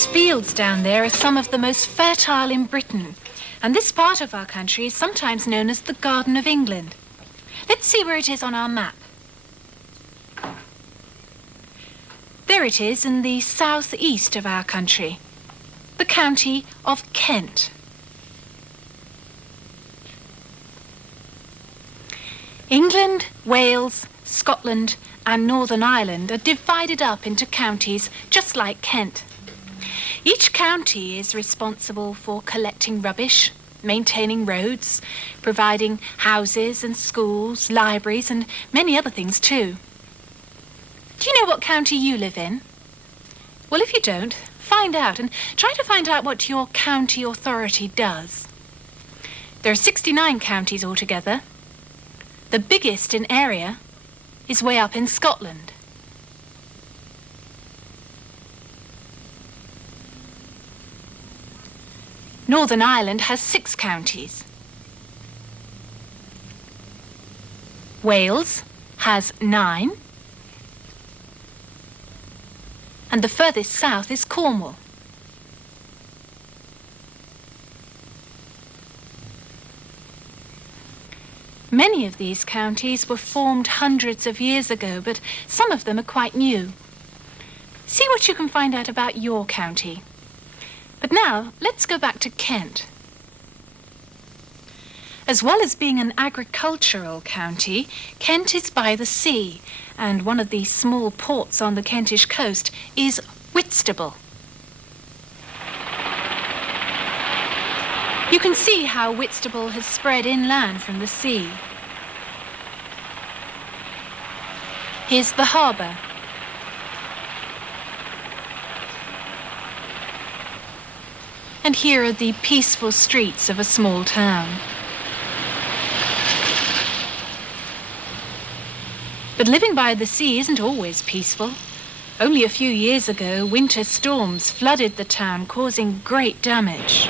Those fields down there are some of the most fertile in Britain, and this part of our country is sometimes known as the Garden of England. Let's see where it is on our map. There it is in the southeast of our country, the county of Kent. England, Wales, Scotland and Northern Ireland are divided up into counties just like Kent. Each county is responsible for collecting rubbish, maintaining roads, providing houses and schools, libraries and many other things too. Do you know what county you live in? Well, if you don't, find out and try to find out what your county authority does. There are 69 counties altogether. The biggest in area is way up in Scotland. Northern Ireland has 6 counties. Wales has 9. And the furthest south is Cornwall. Many of these counties were formed hundreds of years ago, but some of them are quite new. See what you can find out about your county. But now, let's go back to Kent. As well as being an agricultural county, Kent is by the sea, and one of the small ports on the Kentish coast is Whitstable. You can see how Whitstable has spread inland from the sea. Here's the harbour. And here are the peaceful streets of a small town. But living by the sea isn't always peaceful. Only a few years ago, winter storms flooded the town, causing great damage.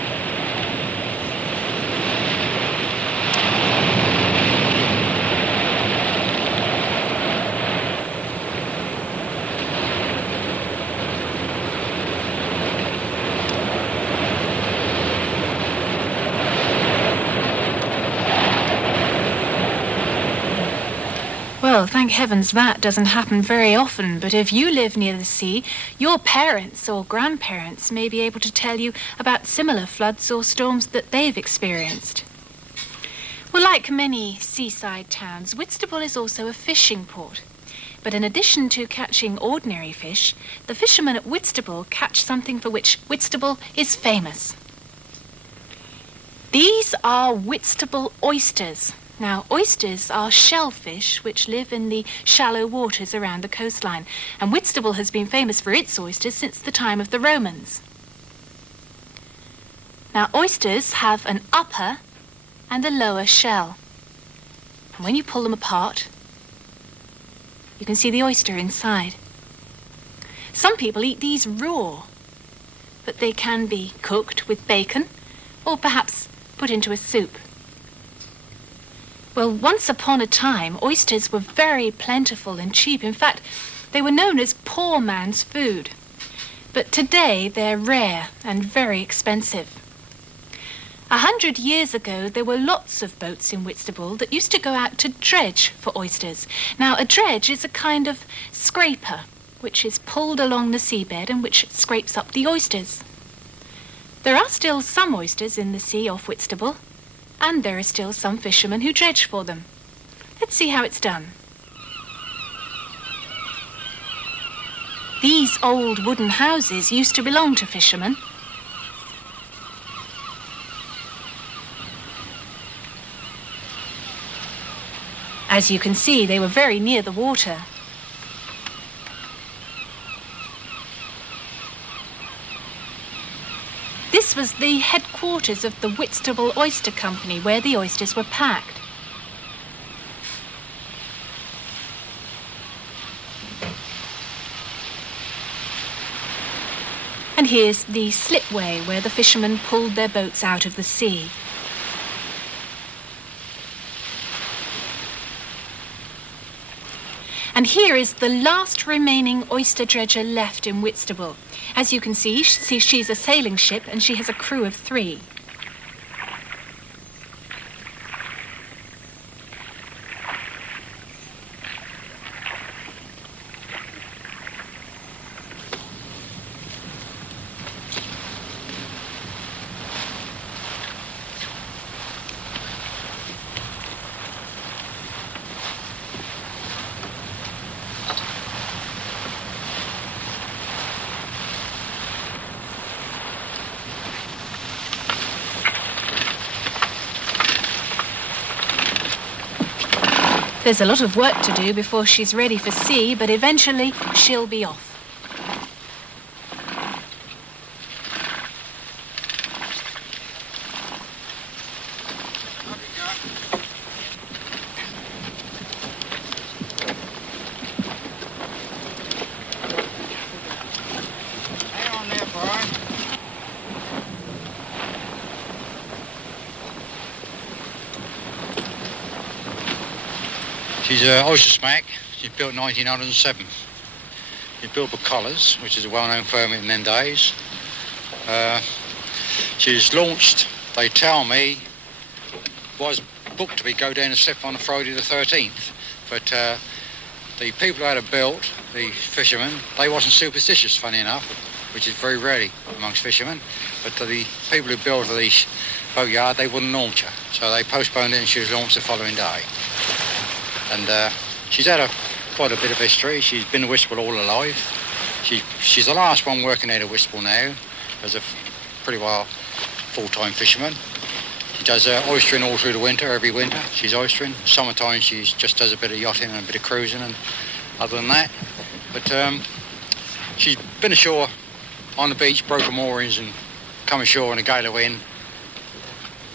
Well, thank heavens that doesn't happen very often, but if you live near the sea, your parents or grandparents may be able to tell you about similar floods or storms that they've experienced. Well, like many seaside towns, Whitstable is also a fishing port. But in addition to catching ordinary fish, the fishermen at Whitstable catch something for which Whitstable is famous. These are Whitstable oysters. Now, oysters are shellfish which live in the shallow waters around the coastline, and Whitstable has been famous for its oysters since the time of the Romans. Now, oysters have an upper and a lower shell, and when you pull them apart, you can see the oyster inside. Some people eat these raw, but they can be cooked with bacon or perhaps put into a soup. Well, once upon a time, oysters were very plentiful and cheap. In fact, they were known as poor man's food. But today, they're rare and very expensive. 100 years ago, there were lots of boats in Whitstable that used to go out to dredge for oysters. Now, a dredge is a kind of scraper, which is pulled along the seabed and which scrapes up the oysters. There are still some oysters in the sea off Whitstable, and there are still some fishermen who dredge for them. Let's see how it's done. These old wooden houses used to belong to fishermen. As you can see, they were very near the water. This was the headquarters of the Whitstable Oyster Company, where the oysters were packed. And here's the slipway where the fishermen pulled their boats out of the sea. And here is the last remaining oyster dredger left in Whitstable. As you can see, she's a sailing ship and she has a crew of 3. There's a lot of work to do before she's ready for sea, but eventually she'll be off. She's Oyster smack. She's built in 1907. She's built by Collars, which is a well-known firm in them days. She's launched, they tell me, was booked to go down the slip on Friday the 13th. But the people who had it built, the fishermen, they wasn't superstitious, funny enough, which is very rare amongst fishermen. But the people who built the boatyard, they wouldn't launch her. So they postponed it and she was launched the following day. And she's had quite a bit of history. She's been at Whitstable all her life. She's the last one working out of Whitstable now as a pretty well full-time fisherman. She does oystering all through the winter, every winter. She's oystering. Summertime she just does a bit of yachting and a bit of cruising and other than that. But she's been ashore on the beach, broken moorings and come ashore in a gale of wind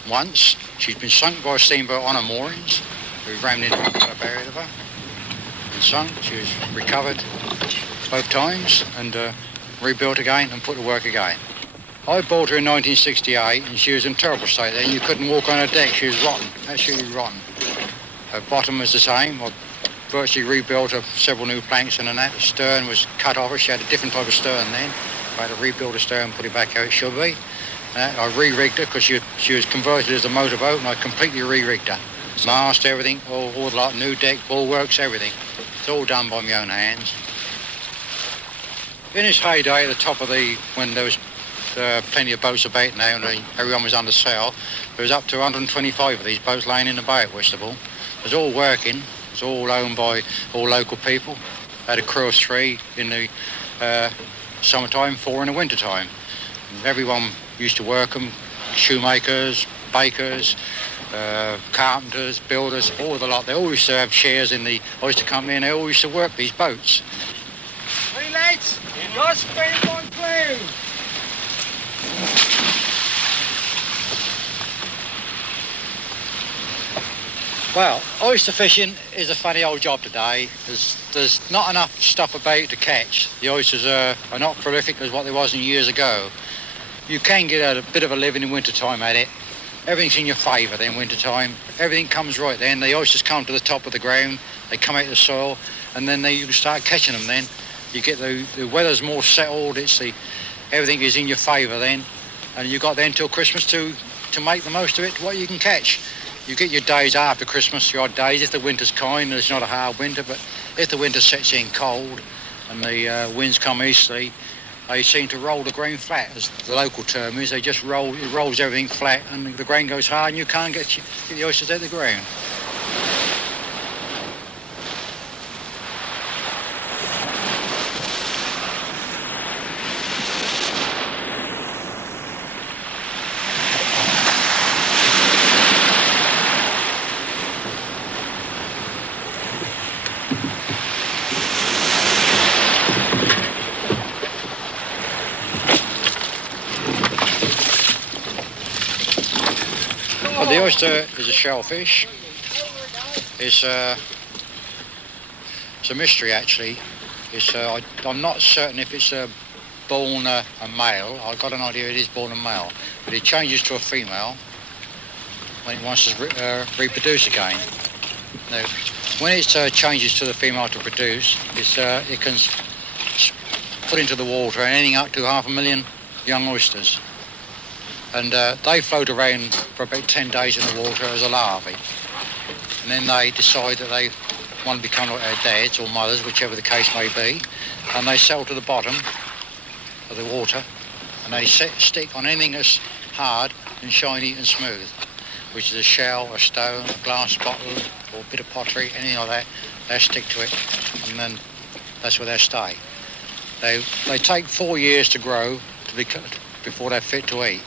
once. She's been sunk by a steamboat on her moorings. We rammed into a barrier of her and sunk. She was recovered both times and rebuilt again and put to work again. I bought her in 1968 and she was in terrible state then. You couldn't walk on her deck. She was rotten, absolutely rotten. Her bottom was the same. I virtually rebuilt her several new planks and that. The stern was cut off her. She had a different type of stern then. I had to rebuild the stern and put it back how it should be. I re-rigged her because she was converted as a motorboat and I completely re-rigged her. Mast, everything, all the lot, new deck, bulwarks, everything. It's all done by my own hands. In its heyday, at the top of when there was plenty of boats about now and everyone was under sail, there was up to 125 of these boats laying in the bay at Whitstable. It was all working, it was all owned by all local people. Had a crew of 3 in the summertime, 4 in the wintertime. And everyone used to work them, shoemakers, bakers, carpenters, builders, all the lot. They all used to have shares in the Oyster Company and they all used to work these boats. Hey lads, you're spinning one clue. Well, oyster fishing is a funny old job today. There's not enough stuff about to catch. The oysters are not prolific as what they was in years ago. You can get a bit of a living in winter time at it. Everything's in your favour then, winter time. Everything comes right then. The oysters come to the top of the ground, they come out of the soil, and then you can start catching them then. You get the weather's more settled, everything is in your favour then, and you've got then till Christmas to make the most of it, what you can catch. You get your days after Christmas, your odd days, if the winter's kind, it's not a hard winter, but if the winter sets in cold and the winds come easterly, they seem to roll the grain flat, as the local term is. They just it rolls everything flat and the grain goes hard and you can't get the oysters out of the ground. Well, the oyster is a shellfish. It's a mystery actually. I'm not certain if it's born a male. I've got an idea it is born a male, but it changes to a female when it wants to reproduce again. Now, when it changes to the female to produce, it can put into the water and anything up to 500,000 young oysters. And they float around for about 10 days in the water as a larvae. And then they decide that they want to become like their dads or mothers, whichever the case may be, and they settle to the bottom of the water, and they stick on anything that's hard and shiny and smooth, which is a shell, a stone, a glass bottle, or a bit of pottery, anything like that. They stick to it, and then that's where they stay. They take 4 years to grow before they're fit to eat.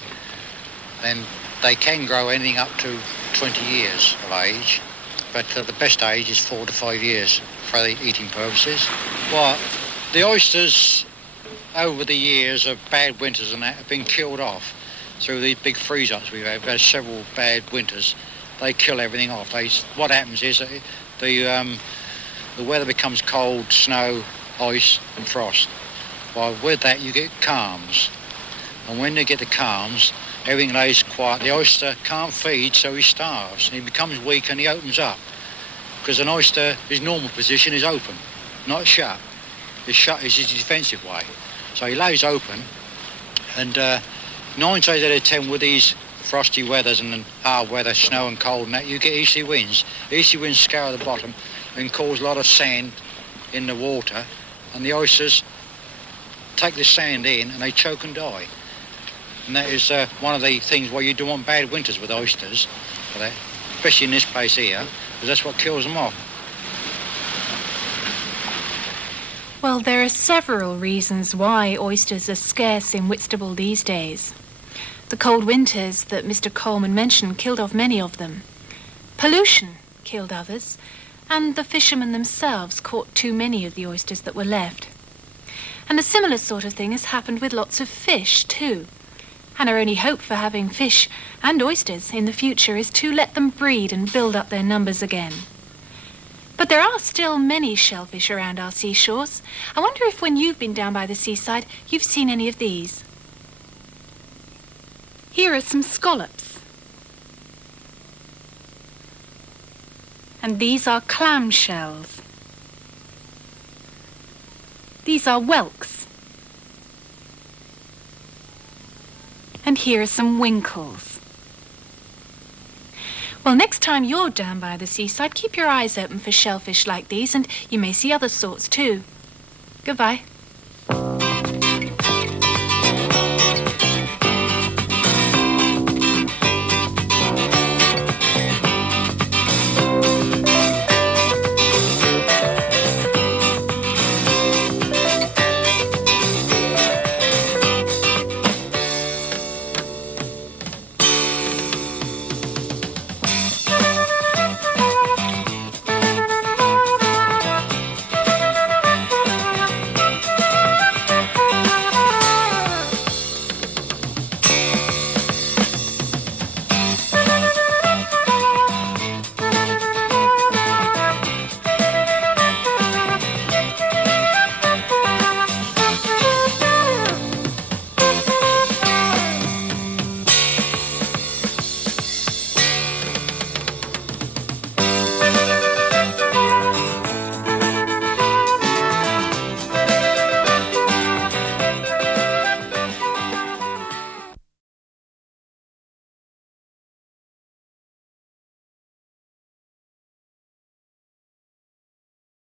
Then they can grow anything up to 20 years of age, but the best age is 4 to 5 years for the eating purposes. Well, the oysters over the years of bad winters and that have been killed off through these big freeze-ups we've had. We've had several bad winters. They kill everything off. What happens is that the weather becomes cold, snow, ice and frost. Well, with that you get calms. And when you get the calms, everything lays quiet. The oyster can't feed, so he starves. And he becomes weak and he opens up. Because an oyster, his normal position is open, not shut. His shut is his defensive way. So he lays open, and 9 times out of 10 with these frosty weathers and hard weather, snow and cold and that, you get easterly winds. Easterly winds scour the bottom and cause a lot of sand in the water, and the oysters take the sand in and they choke and die. And that is one of the things why you don't want bad winters with oysters, for that, especially in this place here, because that's what kills them off. Well, there are several reasons why oysters are scarce in Whitstable these days. The cold winters that Mr. Coleman mentioned killed off many of them. Pollution killed others, and the fishermen themselves caught too many of the oysters that were left. And a similar sort of thing has happened with lots of fish, too. And our only hope for having fish and oysters in the future is to let them breed and build up their numbers again. But there are still many shellfish around our seashores. I wonder if when you've been down by the seaside, you've seen any of these. Here are some scallops. And these are clam shells. These are whelks. And here are some winkles. Well, next time you're down by the seaside, keep your eyes open for shellfish like these, and you may see other sorts too. Goodbye.